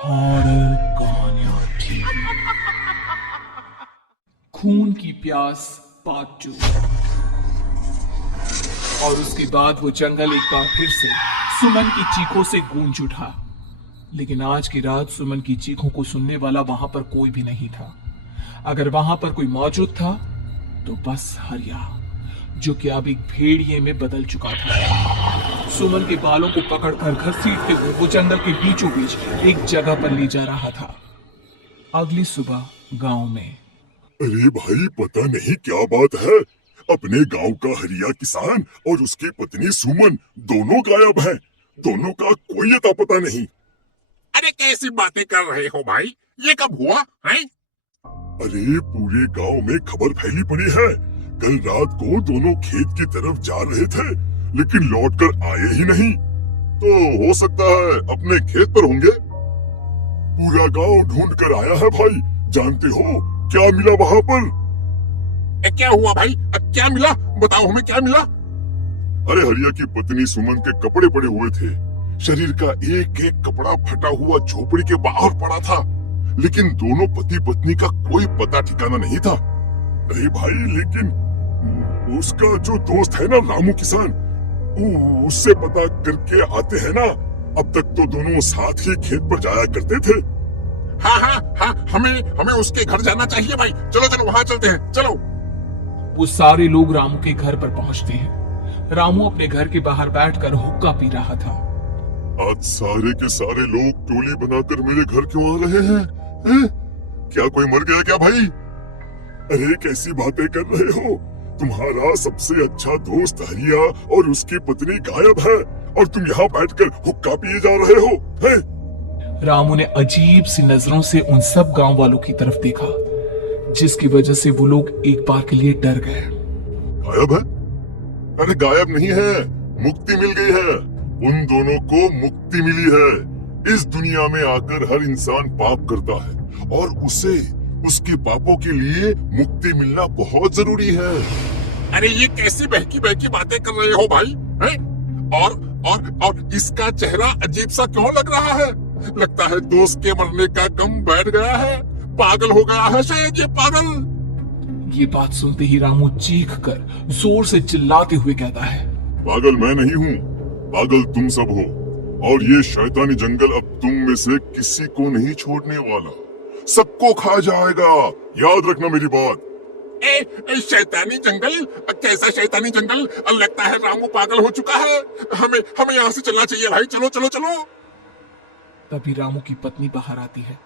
Horror कहानियां थी। खून की प्यास पार्ट 2। और उसके बाद वो जंगल एक बार फिर से सुमन की चीखों से गूंज उठा। लेकिन आज की रात सुमन की चीखों को सुनने वाला वहां पर कोई भी नहीं था। अगर वहां पर कोई मौजूद था तो बस हरिया, जो कि अब एक भेड़िए में बदल चुका था। सुमन के बालों को पकड़कर घसीटते हुए वो जंगल के बीचों बीच एक जगह पर ले जा रहा था। अगली सुबह गांव में। अरे भाई, पता नहीं क्या बात है। अपने गांव का हरिया किसान और उसकी पत्नी सुमन दोनों गायब हैं। दोनों का कोई अता पता नहीं। अरे कैसी बातें कर रहे हो भाई, ये कब हुआ है? अरे पूरे गांव में खबर फैली पड़ी है। कल रात को दोनों खेत की तरफ जा रहे थे, लेकिन लौटकर आए ही नहीं। तो हो सकता है अपने खेत पर होंगे। पूरा गांव ढूंढ कर आया है भाई। जानते हो क्या मिला वहां पर? क्या हुआ भाई? क्या मिला? बताओ हमें, क्या मिला? अरे हरिया की पत्नी सुमन के कपड़े पड़े हुए थे। शरीर का एक एक कपड़ा फटा हुआ झोपड़ी के बाहर पड़ा था, लेकिन दोनों पति पत्नी का कोई पता ठिकाना नहीं था। अरे भाई, लेकिन उसका जो दोस्त है ना रामू किसान, उससे पता करके आते हैं ना। अब तक तो दोनों साथ ही खेत पर जाया करते थे। हाँ हाँ हाँ, हमें उसके घर जाना चाहिए भाई। चलो चलो वहां चलते हैं, चलो। वो सारे लोग रामू के घर पर पहुंचते हैं। रामू अपने घर के बाहर बैठकर हुक्का पी रहा था। आज सारे के सारे लोग टोली बनाकर मेरे घर क्यों आ रहे हैं? क्या कोई मर गया क्या भाई? अरे कैसी बातें कर रहे हो? तुम्हारा सबसे अच्छा दोस्त हरिया और उसकी पत्नी गायब है, और तुम यहाँ बैठकर हुक्का पिए जा रहे हो? रामू ने अजीब सी नजरों से उन सब गांव वालों की तरफ देखा, जिसकी वजह से वो लोग एक बार के लिए डर गए। गायब है? अरे गायब नहीं है, मुक्ति मिल गई है। उन दोनों को मुक्ति मिली है। इस दुनिया में आकर हर इंसान पाप करता है, और उसे उसके पापों के लिए मुक्ति मिलना बहुत जरूरी है। अरे ये कैसी बहकी बहकी बातें कर रहे हो भाई, हैं? और इसका चेहरा अजीब सा क्यों लग रहा है? लगता है दोस्त के मरने का गम बैठ गया है। पागल हो गया है शायद ये पागल। ये बात सुनते ही रामू चीख कर जोर से चिल्लाते हुए कहता है, पागल मैं नहीं हूँ, पागल तुम सब हो। और ये शैतानी जंगल अब तुम में से किसी को नहीं छोड़ने वाला, सबको खा जाएगा। याद रखना मेरी बात। शैतानी जंगल? कैसा शैतानी जंगल? लगता है रामू पागल हो चुका है। हमें यहाँ से चलना चाहिए भाई। चलो चलो चलो। तभी रामू की पत्नी बाहर आती है।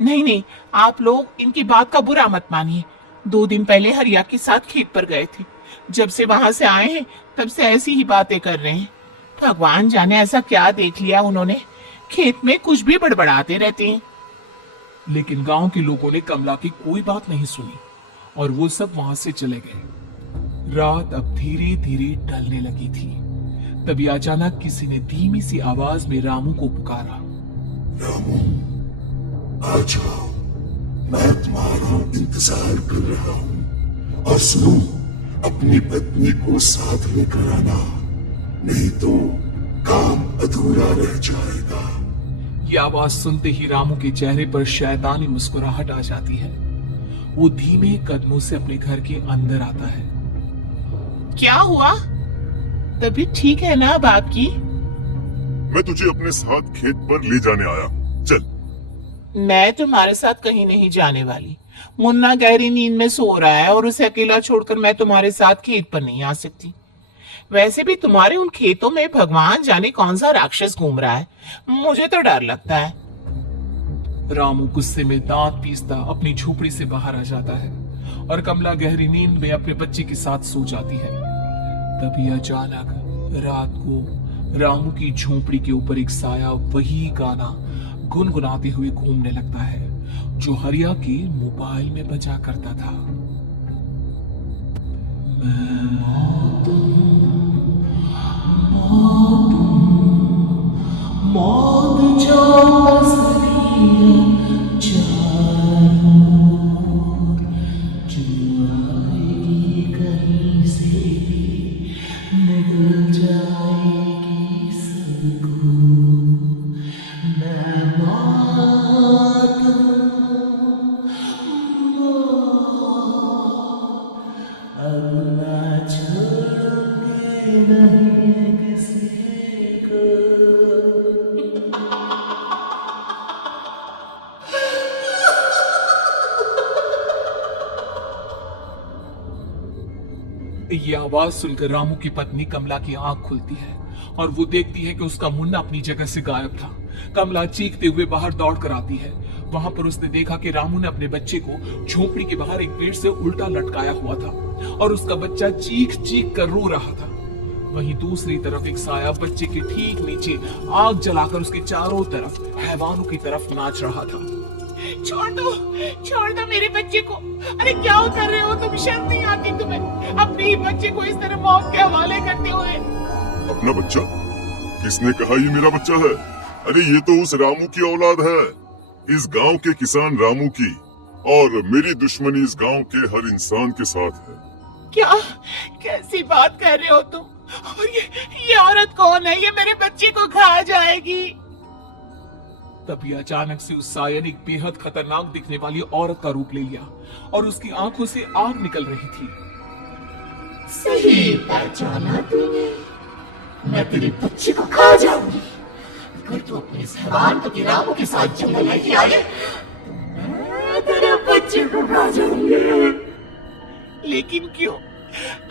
नहीं नहीं, आप लोग इनकी बात का बुरा मत मानिए। 2 दिन पहले हरिया के साथ खेत पर गए थे। जब से वहां से आए हैं तब से ऐसी ही बातें कर रहे हैं। भगवान जाने ऐसा क्या देख लिया उन्होंने, खेत में कुछ भी बड़बड़ाते रहते हैं। लेकिन गांव के लोगों ने कमला की कोई बात नहीं सुनी और वो सब वहां से चले गए। रात अब धीरे धीरे ढलने लगी थी। तभी अचानक किसी ने धीमी सी आवाज में रामू को पुकारा। रामू, आ जाओ, मैं तुम्हारा इंतजार कर रहा हूँ। और सुनो, अपनी पत्नी को साथ लेकर आना, नहीं तो काम अधूरा रह जाएगा। ये आवाज सुनते ही रामू के चेहरे पर शैतानी मुस्कुराहट आ जाती है। वो धीमे कदमों से अपने घर के अंदर आता है। क्या हुआ? तबीयत ठीक है ना अब आपकी? मैं तुझे अपने साथ खेत पर ले जाने आया। चल। मैं तुम्हारे साथ कहीं नहीं जाने वाली। मुन्ना गहरी नींद में सो रहा है और उसे अकेला छोड़कर मैं तुम्हारे साथ खेत पर नहीं आ सकती। वैसे भी तुम्हारे उन खेतों में भगवान जाने कौन सा राक्षस घूम रहा है, मुझे तो डर लगता है। रामू गुस्से में दांत पीसता अपनी झोपड़ी से बाहर आ जाता है और कमला गहरी नींद में अपने बच्चे के साथ सो जाती है। तभी अचानक रात को रामू की झोपड़ी के ऊपर एक साया वही गाना गुनगुनाते हुए घूमने लगता है जो हरिया के मोबाइल में बजा करता था। मैं मौत हूं, मौत हूं, मौत जो असली चारों जो आएगी कहीं से निकल जाएगी सबको। मैं ये आवाज सुनकर रामू की पत्नी कमला की आंख खुलती है और वो देखती है कि उसका मुन्ना अपनी जगह से गायब था। कमला चीखते हुए बाहर दौड़ कर आती है। वहां पर उसने देखा कि रामू ने अपने बच्चे को झोपड़ी के बाहर एक पेड़ से उल्टा लटकाया हुआ था और उसका बच्चा चीख चीख कर रो रहा था। वहीं दूसरी तरफ एक साया बच्चे के ठीक नीचे आग जलाकर उसके चारों तरफ हैवानों की तरफ नाच रहा था। छोड़ दो मेरे बच्चे को। अरे क्या कर रहे हो तुम? शर्म नहीं आती तुम्हें अपने ही बच्चे को इस तरह मौत के हवाले करते हुए? अपना बच्चा? किसने कहा ये मेरा बच्चा है? अरे ये तो उस रामू की औलाद है, इस गांव के किसान रामू की, और मेरी दुश्मनी इस गांव के हर इंसान के साथ है। क्या कैसी बात कर रहे हो तुम? और ये औरत कौन है? ये मेरे बच्चे को खा जाएगी। तभी अचानक से उस साया ने एक बेहद खतरनाक दिखने वाली औरत का रूप ले लिया और उसकी आंखों से आग निकल रही थी। सही पहचाना तूने। मैं तेरे बच्चे को खा जाऊंगी। अगर तू अपने इस हैवान तो रामू के साथ जंगल लेके आए, मैं तेरे बच्चे को खा जाऊंगी। लेकिन क्यों?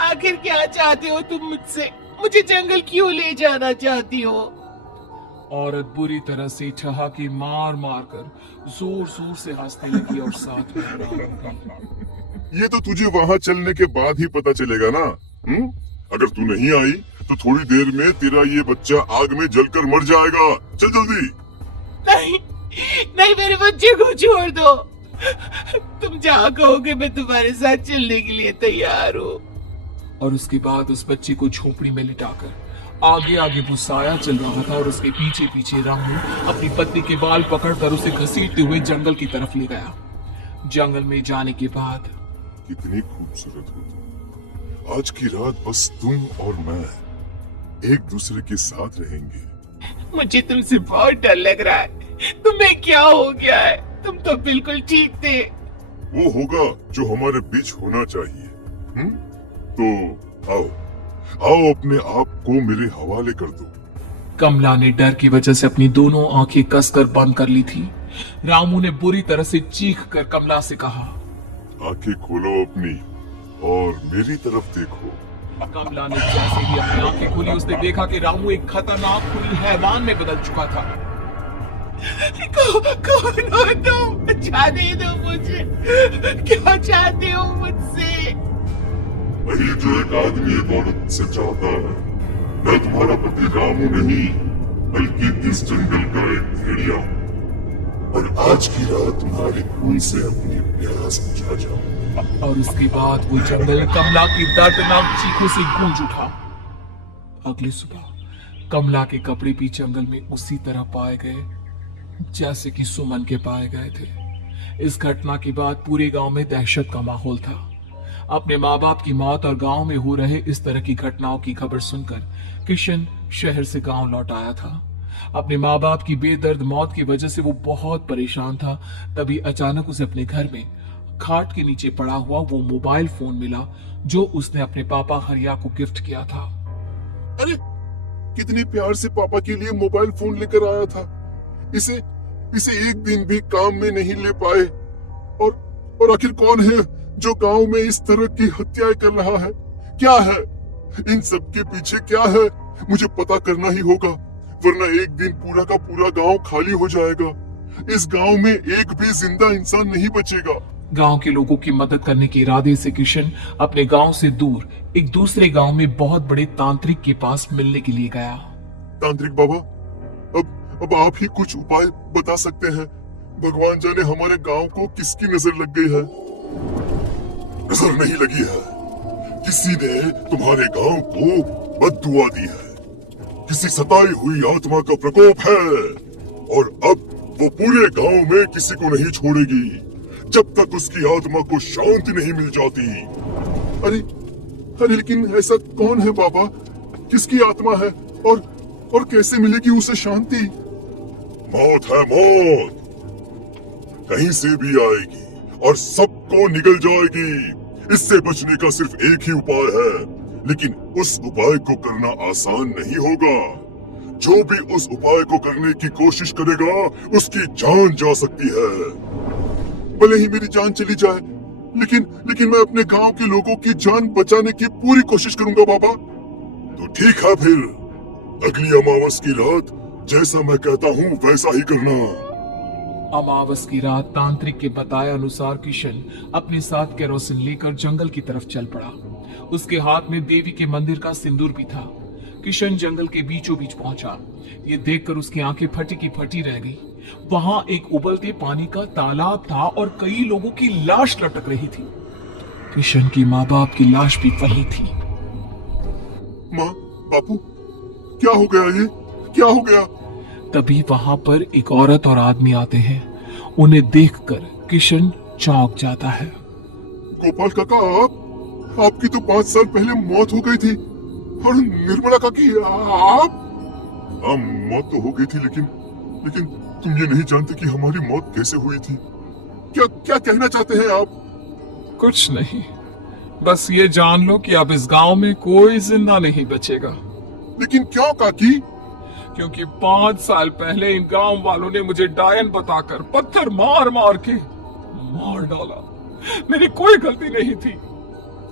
आखिर क्या चाहते हो तुम मुझसे? मुझे जंगल क्यों ले जाना चाहती हो? औरत बुरी तरह से ठहाके मार मार कर जोर जोर से हंसने लगी और साथ में हैरान हो गई। ये तो तुझे वहाँ चलने के बाद ही पता चलेगा ना। अगर तू नहीं आई तो थोड़ी देर में तेरा ये बच्चा आग में जलकर मर जाएगा। चल जल्दी। नहीं नहीं, मेरे बच्चे को छोड़ दो। तुम जहाँ कहोगे मैं तुम्हारे साथ चलने के लिए तैयार हूँ। और उसके बाद उस बच्चे को झोपड़ी में लिटाकर आगे आगे वो साया चल रहा था और उसके पीछे पीछे रामू अपनी पत्नी के बाल पकड़कर उसे घसीटते हुए जंगल की तरफ ले गया। जंगल में जाने के बाद कितनी खूबसूरत हो तुम। आज की रात बस तुम और मैं एक दूसरे के साथ रहेंगे। मुझे तुमसे बहुत डर लग रहा है। तुम्हें क्या हो गया है? तुम तो बिल्कुल ठीक थे। वो होगा जो हमारे बीच होना चाहिए। तो आओ अपने आप को मेरे हवाले कर दो। कमला ने डर की वजह से अपनी दोनों आंखें कसकर बंद कर ली थी। रामू ने बुरी तरह से चीख कर कमला से कहा, आंखें खोलो अपनी और मेरी तरफ देखो। कमला ने जैसे ही अपनी आंखें खोली उसने देखा कि रामू एक खतरनाक खूनी हैवान में बदल चुका था। कौन हो तुम? जाने दो मुझे। क्या चाहते हो मुझसे? वही जो एक आदमी एक औरत से चाहता है। मैं तुम्हारा पति रामू नहीं, बल्कि इस जंगल का एक भेड़िया, और आज की रात तुम्हारे खून से अपनी प्यास बुझा जाऊं। और उसके बाद वो जंगल कमला की दर्दनाक चीखों से गूंज उठा। अगली सुबह कमला के कपड़े भी जंगल में उसी तरह पाए गए जैसे कि सुमन के पाए गए थे। इस घटना के बाद पूरे गांव में दहशत का माहौल था। अपने माँ बाप की मौत और गांव में हो रहे इस तरह की घटनाओं की खबर सुनकर किशन शहर से गांव लौट आया था। अपने माँ बाप की बेदर्द मौत की वजह से वो बहुत परेशान था। तभी अचानक उसे अपने घर में खाट के नीचे पड़ा हुआ वो मोबाइल फोन मिला जो उसने अपने पापा हरिया को गिफ्ट किया था। अरे कितने प्यार से पापा के लिए मोबाइल फोन लेकर आया था। इसे एक दिन भी काम में नहीं ले पाए। और आखिर कौन है जो गांव में इस तरह की हत्याएं कर रहा है? क्या है इन सब के पीछे? क्या है? मुझे पता करना ही होगा, वरना एक दिन पूरा का पूरा गांव खाली हो जाएगा। इस गांव में एक भी जिंदा इंसान नहीं बचेगा। गांव के लोगों की मदद करने के इरादे से किशन अपने गांव से दूर एक दूसरे गांव में बहुत बड़े तांत्रिक के पास मिलने के लिए गया। तांत्रिक बाबा, अब आप ही कुछ उपाय बता सकते हैं। भगवान जाने हमारे गांव को किसकी नजर लग गई है। नजर नहीं लगी है, किसी ने तुम्हारे गांव को बद्दुआ दी है। किसी सताई हुई आत्मा का प्रकोप है और अब वो पूरे गांव में किसी को नहीं छोड़ेगी जब तक उसकी आत्मा को शांति नहीं मिल जाती। अरे लेकिन ऐसा कौन है बाबा? किसकी आत्मा है और कैसे मिलेगी उसे शांति? मौत है मौत, कहीं से भी आएगी और सबको निगल जाएगी। इससे बचने का सिर्फ एक ही उपाय है, लेकिन उस उपाय को करना आसान नहीं होगा। जो भी उस उपाय को करने की कोशिश करेगा उसकी जान जा सकती है। भले ही मेरी जान चली जाए, लेकिन मैं अपने गांव के लोगों की जान बचाने की पूरी कोशिश करूंगा बाबा। तो ठीक है फिर, अगली अमावस की रात जैसा मैं कहता हूँ वैसा ही करना। अमावस की रात तांत्रिक के बताए अनुसार किशन अपने साथ केरोसिन लेकर जंगल की तरफ चल पड़ा। उसके हाथ में देवी के मंदिर का सिंदूर भी था। किशन जंगल के बीचों बीच पहुंचा। ये देखकर उसकी आंखें फटी की फटी रह गई। वहां एक उबलते पानी का तालाब था और कई लोगों की लाश लटक रही थी। किशन की माँ बाप की लाश भी वही थी। माँ, बापू, क्या हो गया? ये क्या हो गया? तभी वहां पर एक औरत और आदमी आते हैं। उन्हें देखकर किशन चौंक जाता है। गोपाल काका, आपकी तो 5 साल पहले मौत हो गई थी। और निर्मला काकी, आप? हाँ, मौत तो हो गई थी, लेकिन तुम ये नहीं जानते कि हमारी मौत कैसे हुई थी। क्या कहना चाहते हैं आप? कुछ नहीं, बस ये जान लो कि अब इस गांव में कोई जिंदा नहीं बचेगा। लेकिन क्यों काकी? क्योंकि 5 साल पहले इन गांव वालों ने मुझे डायन बताकर पत्थर मार मार के मार डाला। मेरी कोई गलती नहीं थी।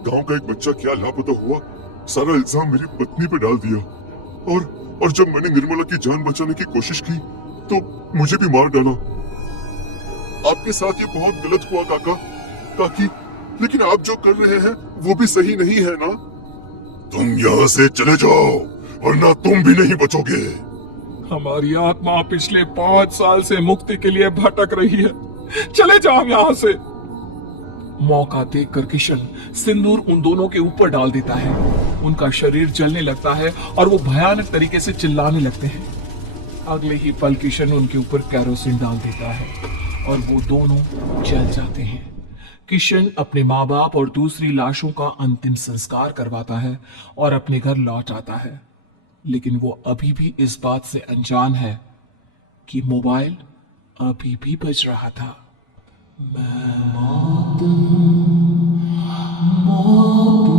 गांव का एक बच्चा क्या लापता हुआ, सारा इल्जाम मेरी पत्नी पे डाल दिया। और जब मैंने निर्मला की जान बचाने की कोशिश की तो मुझे भी मार डाला। आपके साथ ये बहुत गलत हुआ काकी, लेकिन आप जो कर रहे हैं वो भी सही नहीं है ना? तुम यहाँ से चले जाओ, वरना तुम भी नहीं बचोगे। हमारी आत्मा पिछले 5 साल से मुक्ति के लिए भटक रही है। चले जाओ यहाँ से। मौका देखकर किशन सिंदूर उन दोनों के ऊपर डाल देता है। उनका शरीर जलने लगता है और वो भयानक तरीके से चिल्लाने लगते हैं। अगले ही पल किशन उनके ऊपर केरोसिन डाल देता है और वो दोनों जल जाते हैं। किशन अपने माँ बाप और दूसरी लाशों का अंतिम संस्कार करवाता है और अपने घर लौट आता है। लेकिन वो अभी भी इस बात से अनजान है कि मोबाइल अभी भी बज रहा था। मैं मौत हूँ, मौत